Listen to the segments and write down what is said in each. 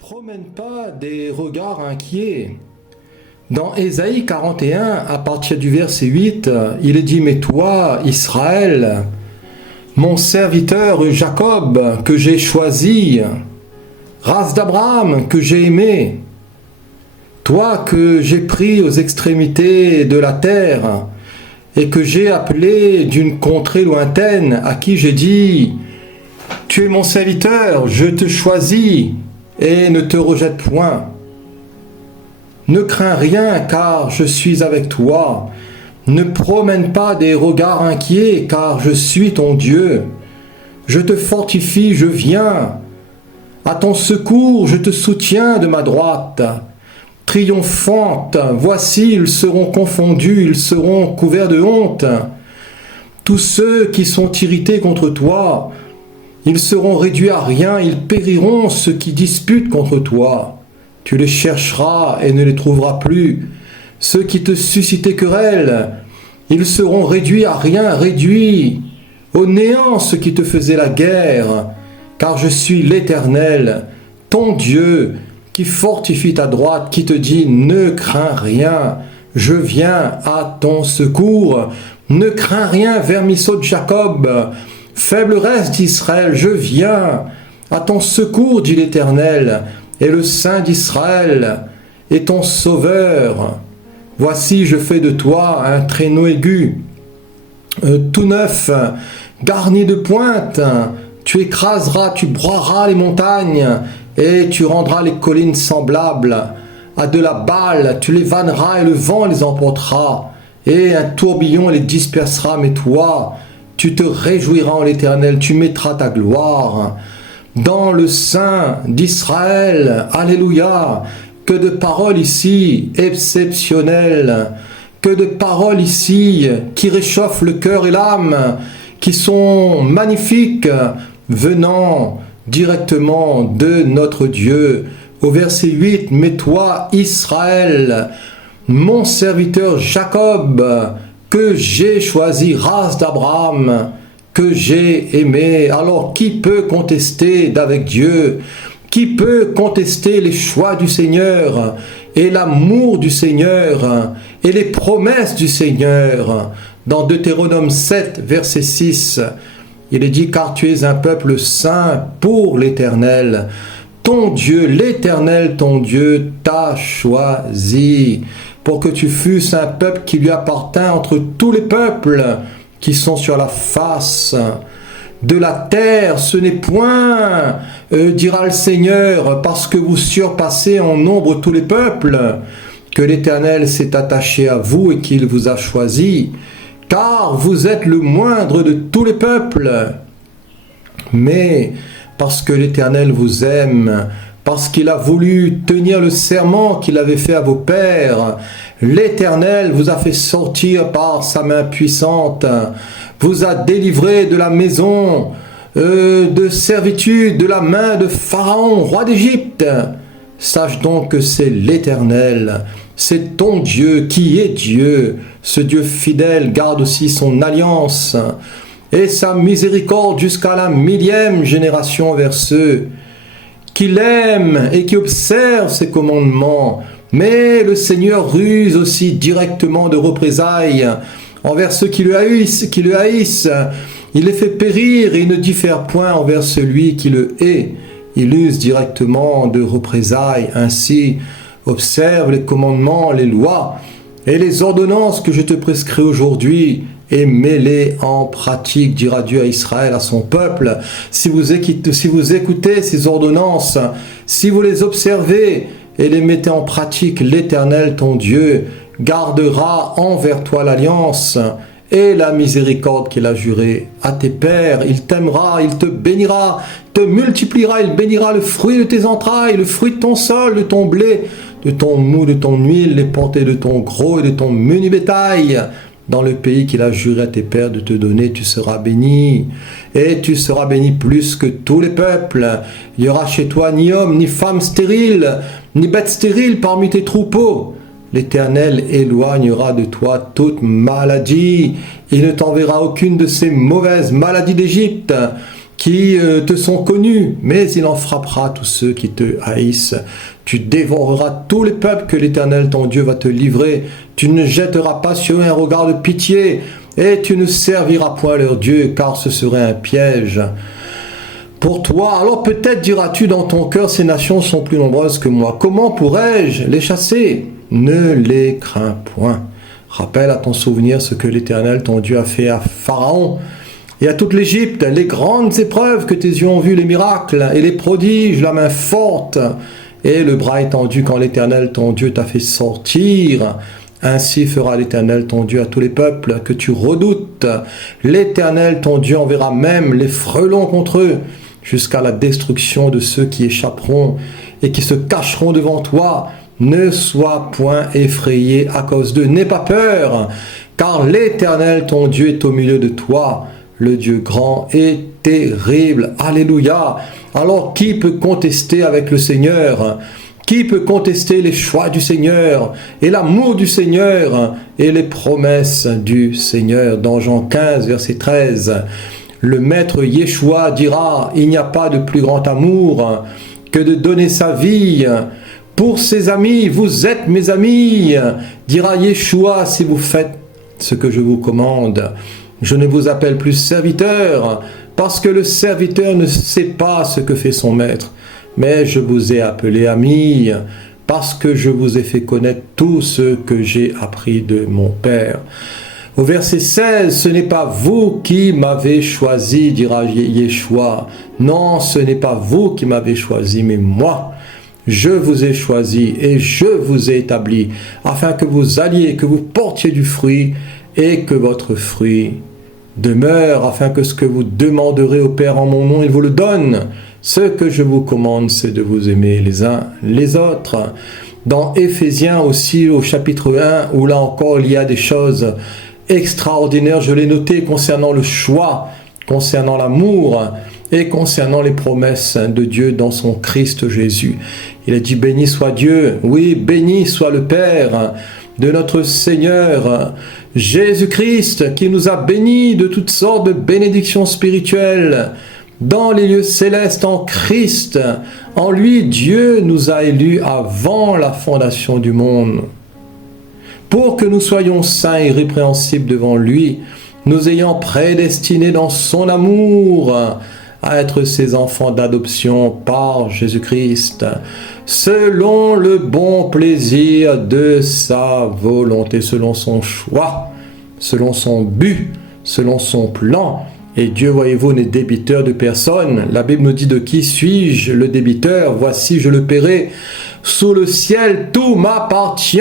promène pas des regards inquiets. Dans Ésaïe 41, à partir du verset 8, il est dit « Mais toi, Israël, mon serviteur Jacob, que j'ai choisi, race d'Abraham, que j'ai aimé, toi que j'ai pris aux extrémités de la terre, et que j'ai appelé d'une contrée lointaine, à qui j'ai dit « Tu es mon serviteur, je te choisis, et ne te rejette point. Ne crains rien, car je suis avec toi. Ne promène pas des regards inquiets, car je suis ton Dieu. Je te fortifie, je viens. À ton secours, je te soutiens de ma droite. Triomphante, voici, ils seront confondus, ils seront couverts de honte. Tous ceux qui sont irrités contre toi, ils seront réduits à rien, ils périront ceux qui disputent contre toi. Tu les chercheras et ne les trouveras plus. Ceux qui te suscitaient querelle, ils seront réduits à rien, réduits au néant ceux qui te faisaient la guerre. Car je suis l'Éternel, ton Dieu, qui fortifie ta droite, qui te dit « Ne crains rien, je viens à ton secours. Ne crains rien, vermisseau de Jacob. Faible reste d'Israël, je viens à ton secours, dit l'Éternel, et le Saint d'Israël est ton sauveur. Voici, je fais de toi un traîneau aigu, tout neuf, garni de pointes. Tu écraseras, tu broieras les montagnes, et tu rendras les collines semblables à de la balle. Tu les vanneras, et le vent les emportera, et un tourbillon les dispersera. Mais toi, tu te réjouiras en l'Éternel, tu mettras ta gloire dans le Saint d'Israël. Alléluia! Que de paroles ici exceptionnelles, que de paroles ici qui réchauffent le cœur et l'âme, qui sont magnifiques, venant directement de notre Dieu. Au verset 8, « Mais toi, Israël, mon serviteur Jacob, que j'ai choisi, race d'Abraham, que j'ai aimé. » Alors, qui peut contester d'avec Dieu? Qui peut contester les choix du Seigneur et l'amour du Seigneur et les promesses du Seigneur? Dans Deutéronome 7, verset 6, il est dit « Car tu es un peuple saint pour l'Éternel. Ton Dieu, l'Éternel, ton Dieu, t'a choisi pour que tu fusses un peuple qui lui appartint entre tous les peuples qui sont sur la face de la terre. Ce n'est point, dira le Seigneur, parce que vous surpassez en nombre tous les peuples, que l'Éternel s'est attaché à vous et qu'il vous a choisi, car vous êtes le moindre de tous les peuples. Mais parce que l'Éternel vous aime, parce qu'il a voulu tenir le serment qu'il avait fait à vos pères, l'Éternel vous a fait sortir par sa main puissante, vous a délivré de la maison de servitude, de la main de Pharaon, roi d'Égypte. Sache donc que c'est l'Éternel, c'est ton Dieu qui est Dieu. Ce Dieu fidèle garde aussi son alliance et sa miséricorde jusqu'à la 1000e génération envers ceux qui l'aiment et qui observent ses commandements. Mais le Seigneur ruse aussi directement de représailles envers ceux qui le haïssent. Il les fait périr et il ne diffère point envers celui qui le hait. Il use directement de représailles. Ainsi, observe les commandements, les lois et les ordonnances que je te prescris aujourd'hui et mets-les en pratique, dira Dieu à Israël, à son peuple. Si vous écoutez ces ordonnances, si vous les observez et les mettez en pratique, l'Éternel, ton Dieu, gardera envers toi l'alliance et la miséricorde qu'il a jurée à tes pères. Il t'aimera, il te bénira, te multipliera, il bénira le fruit de tes entrailles, le fruit de ton sol, de ton blé, de ton mou, de ton huile, les portées de ton gros et de ton menu bétail. Dans le pays qu'il a juré à tes pères de te donner, tu seras béni. Et tu seras béni plus que tous les peuples. Il n'y aura chez toi ni homme, ni femme stérile, ni bête stérile parmi tes troupeaux. L'Éternel éloignera de toi toute maladie. Il ne t'enverra aucune de ces mauvaises maladies d'Égypte qui te sont connus, mais il en frappera tous ceux qui te haïssent. Tu dévoreras tous les peuples que l'Éternel ton Dieu va te livrer. Tu ne jetteras pas sur eux un regard de pitié, et tu ne serviras point leur Dieu, car ce serait un piège pour toi. Alors peut-être diras-tu dans ton cœur, ces nations sont plus nombreuses que moi. Comment pourrais-je les chasser? Ne les crains point. Rappelle à ton souvenir ce que l'Éternel ton Dieu a fait à Pharaon et à toute l'Égypte, les grandes épreuves que tes yeux ont vues, les miracles et les prodiges, la main forte et le bras étendu quand l'Éternel ton Dieu t'a fait sortir. Ainsi fera l'Éternel ton Dieu à tous les peuples que tu redoutes. L'Éternel ton Dieu enverra même les frelons contre eux, jusqu'à la destruction de ceux qui échapperont et qui se cacheront devant toi. Ne sois point effrayé à cause d'eux, n'aie pas peur, car l'Éternel ton Dieu est au milieu de toi, le Dieu grand et terrible. Alléluia. Alors qui peut contester avec le Seigneur? Qui peut contester les choix du Seigneur et l'amour du Seigneur et les promesses du Seigneur? Dans Jean 15, verset 13, le maître Yeshua dira, il n'y a pas de plus grand amour que de donner sa vie pour ses amis. Vous êtes mes amis, dira Yeshua, si vous faites ce que je vous commande. Je ne vous appelle plus serviteur, parce que le serviteur ne sait pas ce que fait son maître. Mais je vous ai appelé amis, parce que je vous ai fait connaître tout ce que j'ai appris de mon Père. Au verset 16, ce n'est pas vous qui m'avez choisi, dira Yeshua. Non, ce n'est pas vous qui m'avez choisi, mais moi. Je vous ai choisi et je vous ai établi, afin que vous alliez, que vous portiez du fruit et que votre fruit demeure, afin que ce que vous demanderez au Père en mon nom, il vous le donne. Ce que je vous commande, c'est de vous aimer les uns les autres. Dans Éphésiens aussi, au chapitre 1, où là encore il y a des choses extraordinaires, je l'ai noté concernant le choix, concernant l'amour et concernant les promesses de Dieu dans son Christ Jésus. Il a dit, béni soit Dieu, oui, béni soit le Père de notre Seigneur Jésus-Christ, qui nous a bénis de toutes sortes de bénédictions spirituelles dans les lieux célestes en Christ. En lui, Dieu nous a élus avant la fondation du monde, pour que nous soyons saints et irrépréhensibles devant lui, nous ayant prédestinés dans son amour à être ses enfants d'adoption par Jésus-Christ, selon le bon plaisir de sa volonté, selon son choix, selon son but, selon son plan. Et Dieu, voyez-vous, n'est débiteur de personne. La Bible nous dit, de qui suis-je le débiteur? Voici, je le paierai. Sous le ciel, tout m'appartient.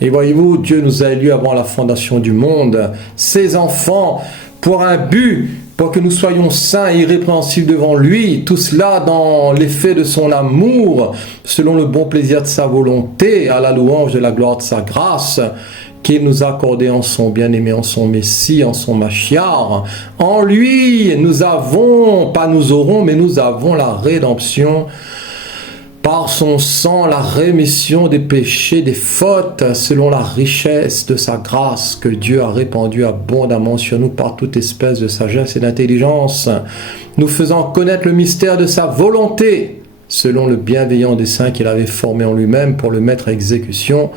Et voyez-vous, Dieu nous a élus avant la fondation du monde, ses enfants, pour un but, pour que nous soyons saints et irrépréhensibles devant lui, tout cela dans l'effet de son amour, selon le bon plaisir de sa volonté, à la louange de la gloire de sa grâce, qu'il nous a accordé en son bien-aimé, en son Messie, en son Machiar. En lui, nous avons, pas nous aurons, mais nous avons la rédemption par son sang, la rémission des péchés, des fautes, selon la richesse de sa grâce que Dieu a répandue abondamment sur nous par toute espèce de sagesse et d'intelligence, nous faisant connaître le mystère de sa volonté, selon le bienveillant dessein qu'il avait formé en lui-même pour le mettre à exécution,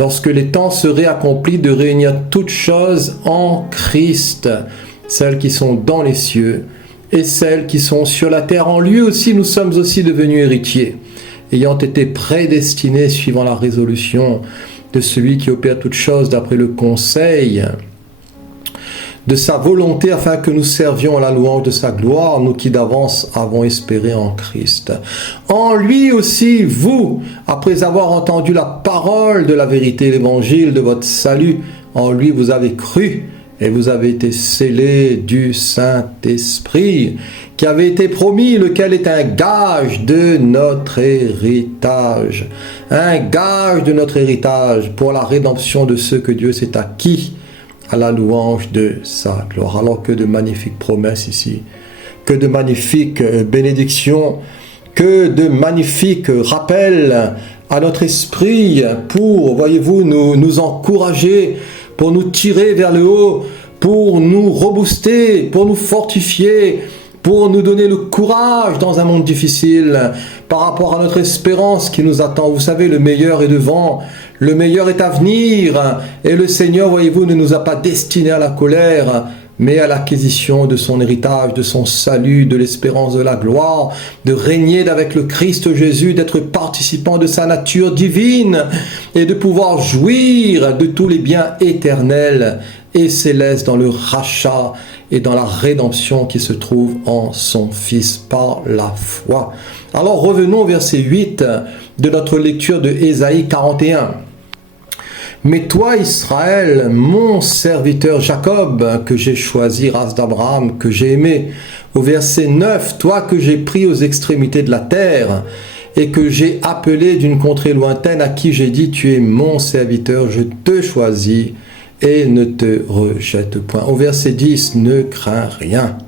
lorsque les temps seraient accomplis, de réunir toutes choses en Christ, celles qui sont dans les cieux et celles qui sont sur la terre. En lui aussi, nous sommes aussi devenus héritiers, ayant été prédestinés suivant la résolution de celui qui opère toutes choses d'après le conseil de sa volonté, afin que nous servions à la louange de sa gloire, nous qui d'avance avons espéré en Christ. En lui aussi, vous, après avoir entendu la parole de la vérité, l'évangile de votre salut, en lui vous avez cru, et vous avez été scellés du Saint-Esprit, qui avait été promis, lequel est un gage de notre héritage. Un gage de notre héritage pour la rédemption de ceux que Dieu s'est acquis à la louange de sa gloire. Alors que de magnifiques promesses ici, que de magnifiques bénédictions, que de magnifiques rappels à notre esprit pour, voyez-vous, nous encourager, pour nous tirer vers le haut, pour nous rebooster, pour nous fortifier, pour nous donner le courage dans un monde difficile, par rapport à notre espérance qui nous attend. Vous savez, le meilleur est devant, le meilleur est à venir, et le Seigneur, voyez-vous, ne nous a pas destinés à la colère, mais à l'acquisition de son héritage, de son salut, de l'espérance de la gloire, de régner avec le Christ Jésus, d'être participant de sa nature divine, et de pouvoir jouir de tous les biens éternels et célestes dans le rachat et dans la rédemption qui se trouve en son Fils par la foi. Alors revenons au verset 8 de notre lecture de Ésaïe 41. Mais toi, Israël, mon serviteur Jacob, que j'ai choisi, race d'Abraham, que j'ai aimé. Au verset 9, toi que j'ai pris aux extrémités de la terre et que j'ai appelé d'une contrée lointaine, à qui j'ai dit, tu es mon serviteur, je te choisis et ne te rejette point. Au verset 10, ne crains rien.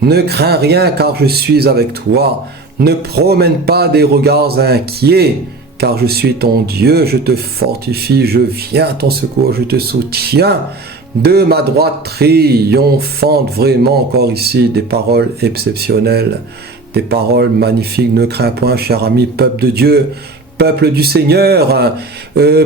Ne crains rien car je suis avec toi. Ne promène pas des regards inquiets, car je suis ton Dieu, je te fortifie, je viens à ton secours, je te soutiens de ma droite triomphante. Vraiment encore ici des paroles exceptionnelles, des paroles magnifiques. Ne crains point, cher ami, peuple de Dieu, peuple du Seigneur,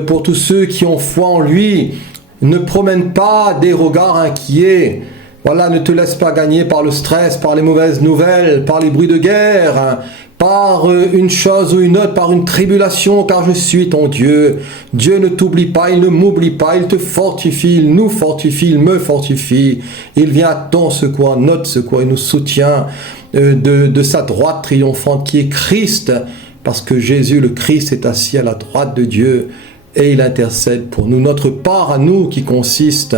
pour tous ceux qui ont foi en lui, ne promène pas des regards inquiets. Voilà, ne te laisse pas gagner par le stress, par les mauvaises nouvelles, par les bruits de guerre, par une chose ou une autre, par une tribulation, car je suis ton Dieu. Dieu ne t'oublie pas, il ne m'oublie pas, il te fortifie, il nous fortifie, il me fortifie. Il vient à ton secours, à notre secours, il nous soutient de sa droite triomphante qui est Christ, parce que Jésus le Christ est assis à la droite de Dieu et il intercède pour nous. Notre part à nous qui consiste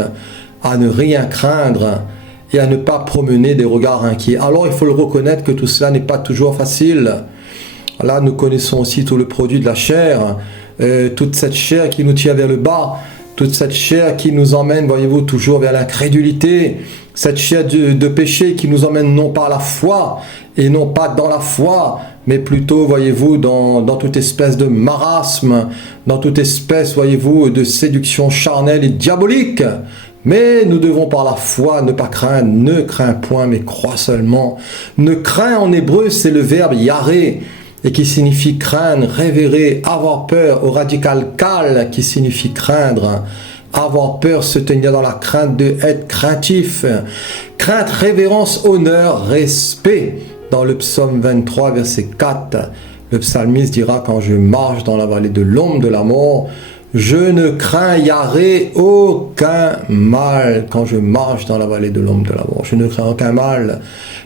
à ne rien craindre et à ne pas promener des regards inquiets. Alors il faut le reconnaître que tout cela n'est pas toujours facile. Là nous connaissons aussi tout le produit de la chair, toute cette chair qui nous tire vers le bas, toute cette chair qui nous emmène, voyez-vous, toujours vers l'incrédulité, cette chair de péché qui nous emmène non pas à la foi, et non pas dans la foi, mais plutôt, voyez-vous, dans toute espèce de marasme, dans toute espèce, voyez-vous, de séduction charnelle et diabolique. Mais nous devons par la foi ne pas craindre, ne crains point, mais crois seulement. Ne crains en hébreu, c'est le verbe yaré, et qui signifie craindre, révérer, avoir peur, au radical kal, qui signifie craindre. Avoir peur, se tenir dans la crainte de être craintif. Crainte, révérence, honneur, respect. Dans le psaume 23, verset 4, le psalmiste dira, quand je marche dans la vallée de l'ombre de la mort, je ne crains, Yaré, aucun mal. Quand je marche dans la vallée de l'ombre de la mort, je ne crains aucun mal,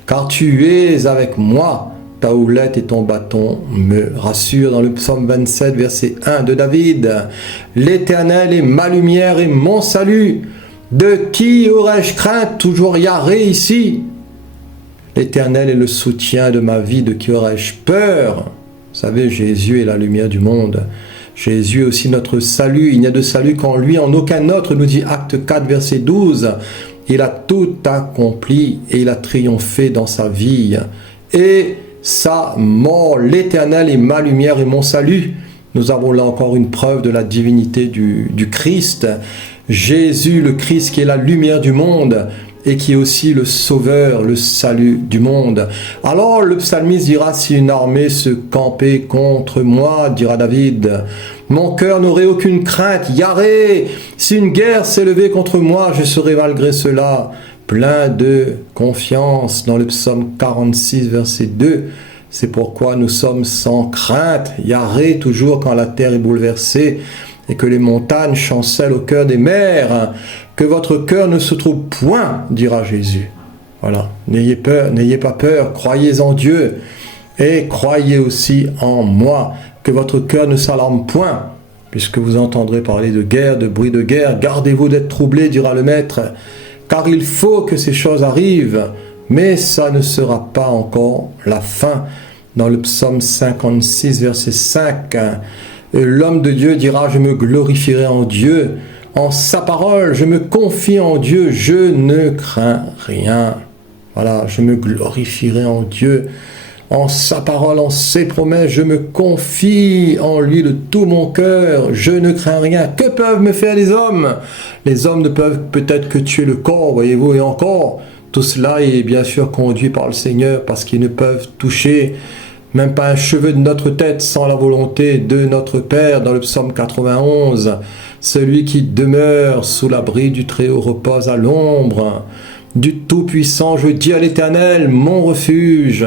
car tu es avec moi. Ta houlette et ton bâton me rassurent. Dans le psaume 27, verset 1 de David, l'Éternel est ma lumière et mon salut. De qui aurais-je crainte? Toujours Yaré ici. L'Éternel est le soutien de ma vie. De qui aurais-je peur? Vous savez, Jésus est la lumière du monde. Jésus est aussi notre salut. Il n'y a de salut qu'en lui, en aucun autre, nous dit Acte 4, verset 12. Il a tout accompli et il a triomphé dans sa vie. Et sa mort, l'Éternel est ma lumière et mon salut. Nous avons là encore une preuve de la divinité du Christ. Jésus, le Christ qui est la lumière du monde et qui est aussi le sauveur, le salut du monde. Alors le psalmiste dira, si une armée se campait contre moi, dira David, mon cœur n'aurait aucune crainte. Yaré, si une guerre s'est levée contre moi, je serai malgré cela plein de confiance. Dans le psaume 46, verset 2, c'est pourquoi nous sommes sans crainte. Yaré, toujours quand la terre est bouleversée et que les montagnes chancellent au cœur des mers. Que votre cœur ne se trouble point, dira Jésus. Voilà, n'ayez peur, n'ayez pas peur, croyez en Dieu et croyez aussi en moi. Que votre cœur ne s'alarme point, puisque vous entendrez parler de guerre, de bruit de guerre. Gardez-vous d'être troublés, dira le Maître, car il faut que ces choses arrivent, mais ça ne sera pas encore la fin. Dans le psaume 56, verset 5, l'homme de Dieu dira, je me glorifierai en Dieu, en sa parole, je me confie en Dieu, je ne crains rien. Voilà, je me glorifierai en Dieu, en sa parole, en ses promesses, je me confie en lui de tout mon cœur, je ne crains rien. Que peuvent me faire les hommes? Les hommes ne peuvent peut-être que tuer le corps, voyez-vous, et encore, Tout cela est bien sûr conduit par le Seigneur parce qu'ils ne peuvent toucher même pas un cheveu de notre tête sans la volonté de notre Père. Dans le psaume 91, celui qui demeure sous l'abri du Très-Haut repose à l'ombre du Tout-Puissant. Je dis à l'Éternel, mon refuge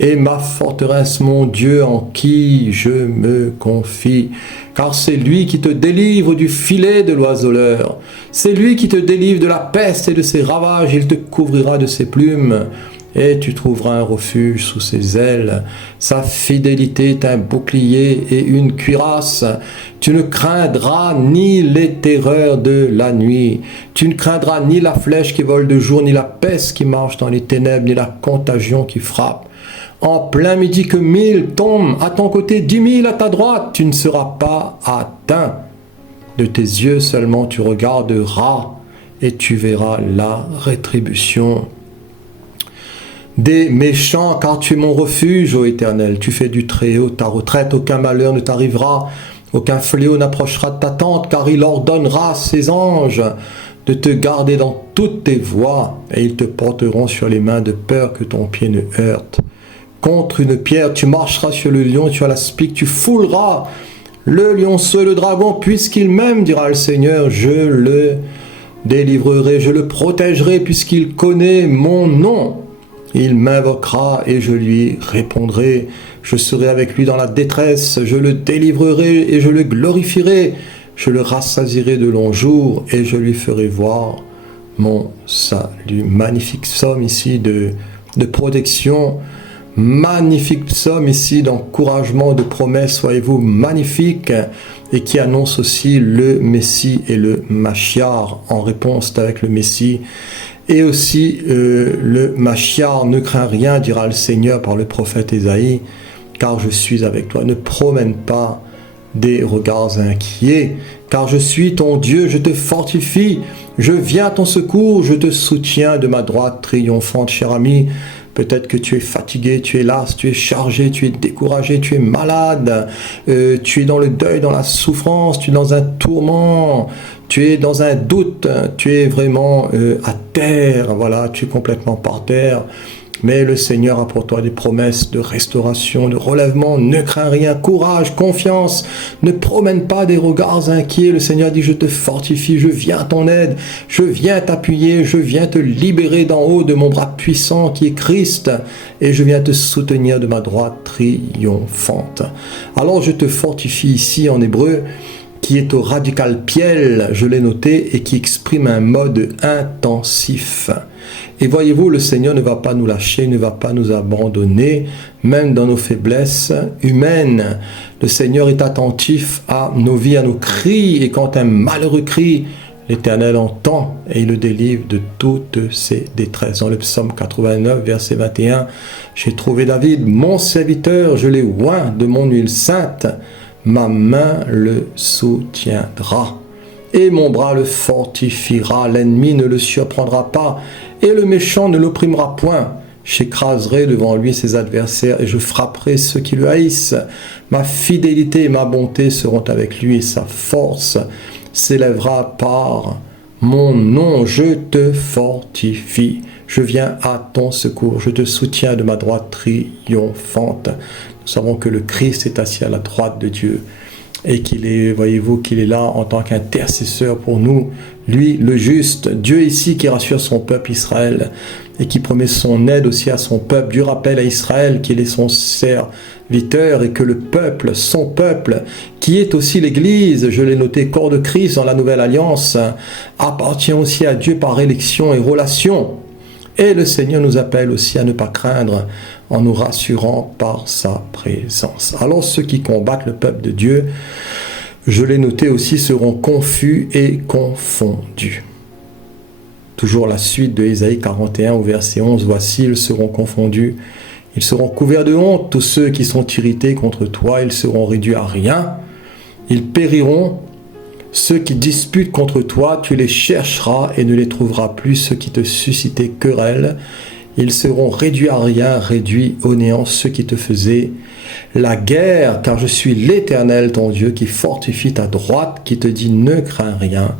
et ma forteresse, mon Dieu en qui je me confie. Car c'est lui qui te délivre du filet de l'oiseleur. C'est lui qui te délivre de la peste et de ses ravages. Il te couvrira de ses plumes et tu trouveras un refuge sous ses ailes. Sa fidélité est un bouclier et une cuirasse. Tu ne craindras ni les terreurs de la nuit. Tu ne craindras ni la flèche qui vole de jour, ni la peste qui marche dans les ténèbres, ni la contagion qui frappe. En plein midi que 1000 tombent à ton côté, 10 000 à ta droite, tu ne seras pas atteint. De tes yeux seulement tu regarderas et tu verras la rétribution des méchants, car tu es mon refuge, ô Éternel. Tu fais du Très-Haut ta retraite, aucun malheur ne t'arrivera, aucun fléau n'approchera de ta tente, car il ordonnera à ses anges de te garder dans toutes tes voies, et ils te porteront sur les mains de peur que ton pied ne heurte contre une pierre. Tu marcheras sur le lion, tu as la spique, tu fouleras le lionceau et le dragon, puisqu'il m'aime, dira le Seigneur, je le délivrerai, je le protégerai, puisqu'il connaît mon nom. Il m'invoquera et je lui répondrai. Je serai avec lui dans la détresse, je le délivrerai et je le glorifierai. Je le rassasierai de longs jours et je lui ferai voir mon salut. Magnifique psaume ici de protection. Magnifique psaume ici d'encouragement, de promesse, soyez-vous magnifiques, et qui annonce aussi le Messie et le Machiar. En réponse avec le Messie et aussi le Machiar, ne crains rien, dira le Seigneur par le prophète Ésaïe, car je suis avec toi. Ne promène pas des regards inquiets, car je suis ton Dieu, je te fortifie, je viens à ton secours, je te soutiens de ma droite triomphante, cher ami. Peut-être que tu es fatigué, tu es las, tu es chargé, tu es découragé, tu es malade, tu es dans le deuil, dans la souffrance, tu es dans un tourment, tu es dans un doute, tu es vraiment à terre, voilà, tu es complètement par terre. Mais le Seigneur a pour toi des promesses de restauration, de relèvement. Ne crains rien, courage, confiance. Ne promène pas des regards inquiets. Le Seigneur dit, je te fortifie, je viens à ton aide, je viens t'appuyer, je viens te libérer d'en haut de mon bras puissant qui est Christ, et je viens te soutenir de ma droite triomphante. Alors je te fortifie ici en hébreu, qui est au radical piel, je l'ai noté, et qui exprime un mode intensif. Et voyez-vous, le Seigneur ne va pas nous lâcher, ne va pas nous abandonner, même dans nos faiblesses humaines. Le Seigneur est attentif à nos vies, à nos cris, et quand un malheureux crie, l'Éternel entend et il le délivre de toutes ses détresses. Dans le psaume 89, verset 21, j'ai trouvé David, mon serviteur, je l'ai oint de mon huile sainte, ma main le soutiendra. Et mon bras le fortifiera, l'ennemi ne le surprendra pas, et le méchant ne l'opprimera point. J'écraserai devant lui ses adversaires, et je frapperai ceux qui le haïssent. Ma fidélité et ma bonté seront avec lui, et sa force s'élèvera par mon nom. Je te fortifie, je viens à ton secours, je te soutiens de ma droite triomphante. Nous savons que le Christ est assis à la droite de Dieu, et qu'il est, voyez-vous, qu'il est là en tant qu'intercesseur pour nous, lui, le juste, Dieu ici qui rassure son peuple Israël, et qui promet son aide aussi à son peuple. Dieu rappelle à Israël qu'il est son serviteur, et que le peuple, son peuple, qui est aussi l'Église, je l'ai noté, corps de Christ dans la Nouvelle Alliance, appartient aussi à Dieu par élection et relation. Et le Seigneur nous appelle aussi à ne pas craindre, en nous rassurant par sa présence. Alors ceux qui combattent le peuple de Dieu, je l'ai noté aussi, seront confus et confondus. Toujours la suite de Ésaïe 41 au verset 11, voici, ils seront confondus, ils seront couverts de honte, tous ceux qui sont irrités contre toi, ils seront réduits à rien, ils périront. Ceux qui disputent contre toi, tu les chercheras et ne les trouveras plus. Ceux qui te suscitaient querelle, ils seront réduits à rien, réduits au néant. Ceux qui te faisaient la guerre, car je suis l'Éternel, ton Dieu, qui fortifie ta droite, qui te dit ne crains rien.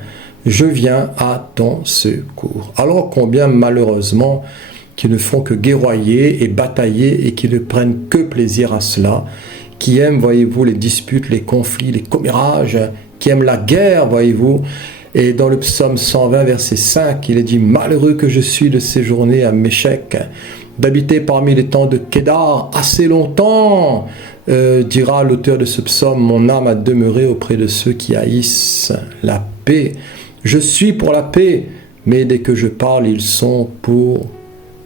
je viens à ton secours. Alors combien malheureusement qui ne font que guerroyer et batailler et qui ne prennent que plaisir à cela, qui aiment, voyez-vous, les disputes, les conflits, les commérages, qui aiment la guerre, voyez-vous. Et dans le psaume 120, verset 5, il est dit « Malheureux que je suis de séjourner à Méchec, d'habiter parmi les tents de Kédar assez longtemps, dira l'auteur de ce psaume, mon âme a demeuré auprès de ceux qui haïssent la paix. Je suis pour la paix, mais dès que je parle, ils sont pour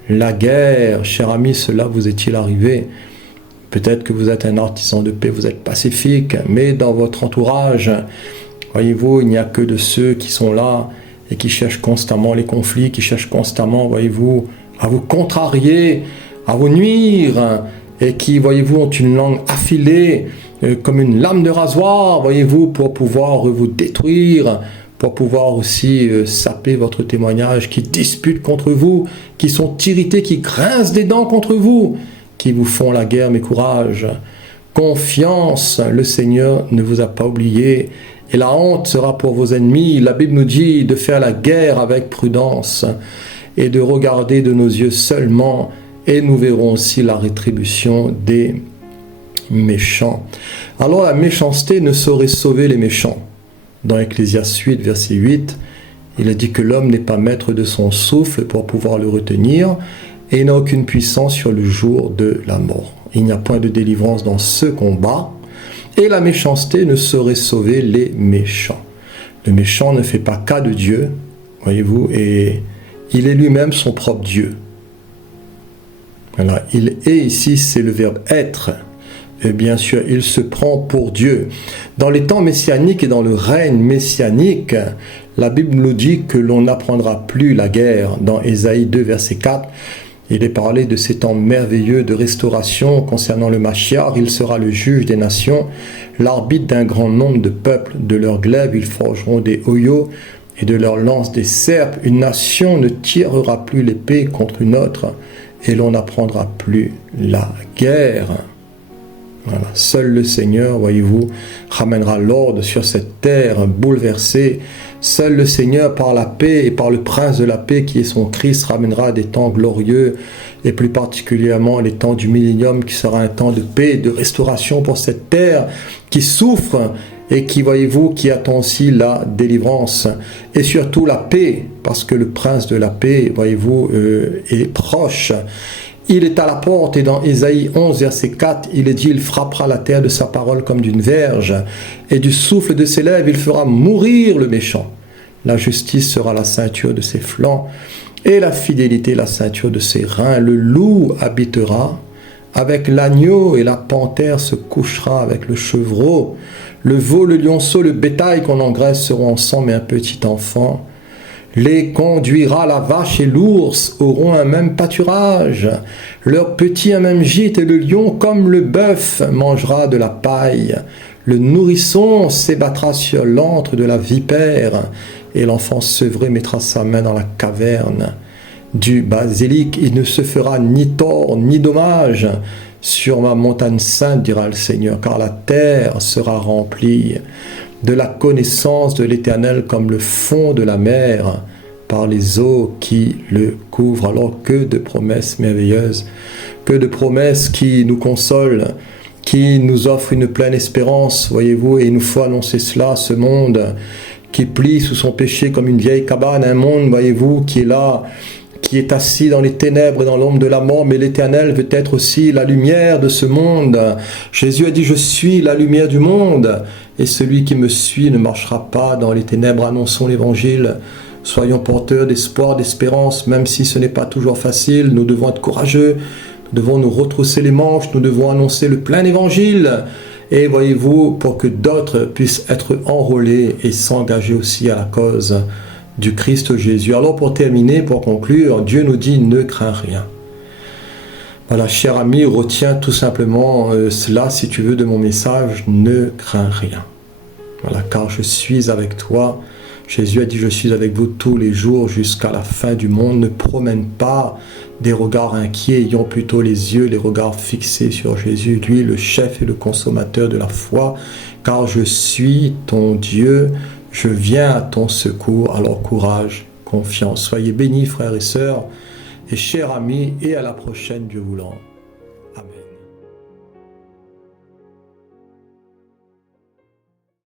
la guerre. » Cher ami, cela vous est-il arrivé? Peut-être que vous êtes un artisan de paix, vous êtes pacifique, mais dans votre entourage, voyez-vous, il n'y a que de ceux qui sont là et qui cherchent constamment les conflits, qui cherchent constamment, voyez-vous, à vous contrarier, à vous nuire, et qui, voyez-vous, ont une langue affilée comme une lame de rasoir, voyez-vous, pour pouvoir vous détruire, pour pouvoir aussi saper votre témoignage, qui disputent contre vous, qui sont irrités, qui grincent des dents contre vous, qui vous font la guerre, mais courage. Confiance, le Seigneur ne vous a pas oublié, et la honte sera pour vos ennemis. La Bible nous dit de faire la guerre avec prudence et de regarder de nos yeux seulement, et nous verrons aussi la rétribution des méchants. Alors la méchanceté ne saurait sauver les méchants. Dans Ecclésiaste 8, verset 8, il est dit que l'homme n'est pas maître de son souffle pour pouvoir le retenir, et n'a aucune puissance sur le jour de la mort. Il n'y a point de délivrance dans ce combat, et la méchanceté ne saurait sauver les méchants. Le méchant ne fait pas cas de Dieu, voyez-vous, et il est lui-même son propre Dieu. Voilà, il est ici, c'est le verbe être. Et bien sûr, il se prend pour Dieu. Dans les temps messianiques et dans le règne messianique, la Bible nous dit que l'on n'apprendra plus la guerre. Dans Ésaïe 2, verset 4, il est parlé de ces temps merveilleux de restauration concernant le Machiar. Il sera le juge des nations, l'arbitre d'un grand nombre de peuples. De leurs glaives, ils forgeront des hoyaux et de leurs lances des serpes. Une nation ne tirera plus l'épée contre une autre et l'on n'apprendra plus la guerre. Voilà. Seul le Seigneur, voyez-vous, ramènera l'ordre sur cette terre bouleversée. Seul le Seigneur, par la paix et par le prince de la paix qui est son Christ, ramènera des temps glorieux et plus particulièrement les temps du millénium qui sera un temps de paix et de restauration pour cette terre qui souffre et qui, voyez-vous, qui attend aussi la délivrance et surtout la paix, parce que le prince de la paix, voyez-vous, est proche. Il est à la porte, et dans Ésaïe 11, verset 4, il est dit, il frappera la terre de sa parole comme d'une verge, et du souffle de ses lèvres, il fera mourir le méchant. La justice sera la ceinture de ses flancs, et la fidélité la ceinture de ses reins. Le loup habitera avec l'agneau, et la panthère se couchera avec le chevreau. Le veau, le lionceau, le bétail qu'on engraisse seront ensemble, et un petit enfant les conduira. La vache et l'ours auront un même pâturage, leurs petits un même gîte, et le lion comme le bœuf mangera de la paille. Le nourrisson s'ébattra sur l'antre de la vipère, et l'enfant sevré mettra sa main dans la caverne du basilic. Il ne se fera ni tort ni dommage sur ma montagne sainte, dira le Seigneur, car la terre sera remplie de la connaissance de l'Éternel comme le fond de la mer par les eaux qui le couvrent. Alors que de promesses merveilleuses, que de promesses qui nous consolent, qui nous offrent une pleine espérance, voyez-vous, et il nous faut annoncer cela, ce monde qui plie sous son péché comme une vieille cabane, un monde, voyez-vous, qui est là, qui est assis dans les ténèbres et dans l'ombre de la mort, mais l'Éternel veut être aussi la lumière de ce monde. Jésus a dit, je suis la lumière du monde, et celui qui me suit ne marchera pas dans les ténèbres. Annonçons l'Évangile, soyons porteurs d'espoir, d'espérance, même si ce n'est pas toujours facile. Nous devons être courageux, nous devons nous retrousser les manches, nous devons annoncer le plein Évangile, et voyez-vous, pour que d'autres puissent être enrôlés et s'engager aussi à la cause du Christ Jésus. Alors pour terminer, pour conclure, Dieu nous dit, ne crains rien. Voilà, cher ami, retiens tout simplement cela, si tu veux, de mon message, ne crains rien. Voilà, car je suis avec toi. Jésus a dit, je suis avec vous tous les jours jusqu'à la fin du monde. Ne promène pas des regards inquiets, ayons plutôt les yeux, les regards fixés sur Jésus, lui, le chef et le consommateur de la foi, car je suis ton Dieu. je viens à ton secours. Alors courage, confiance. Soyez bénis frères et sœurs et chers amis, et à la prochaine, Dieu voulant.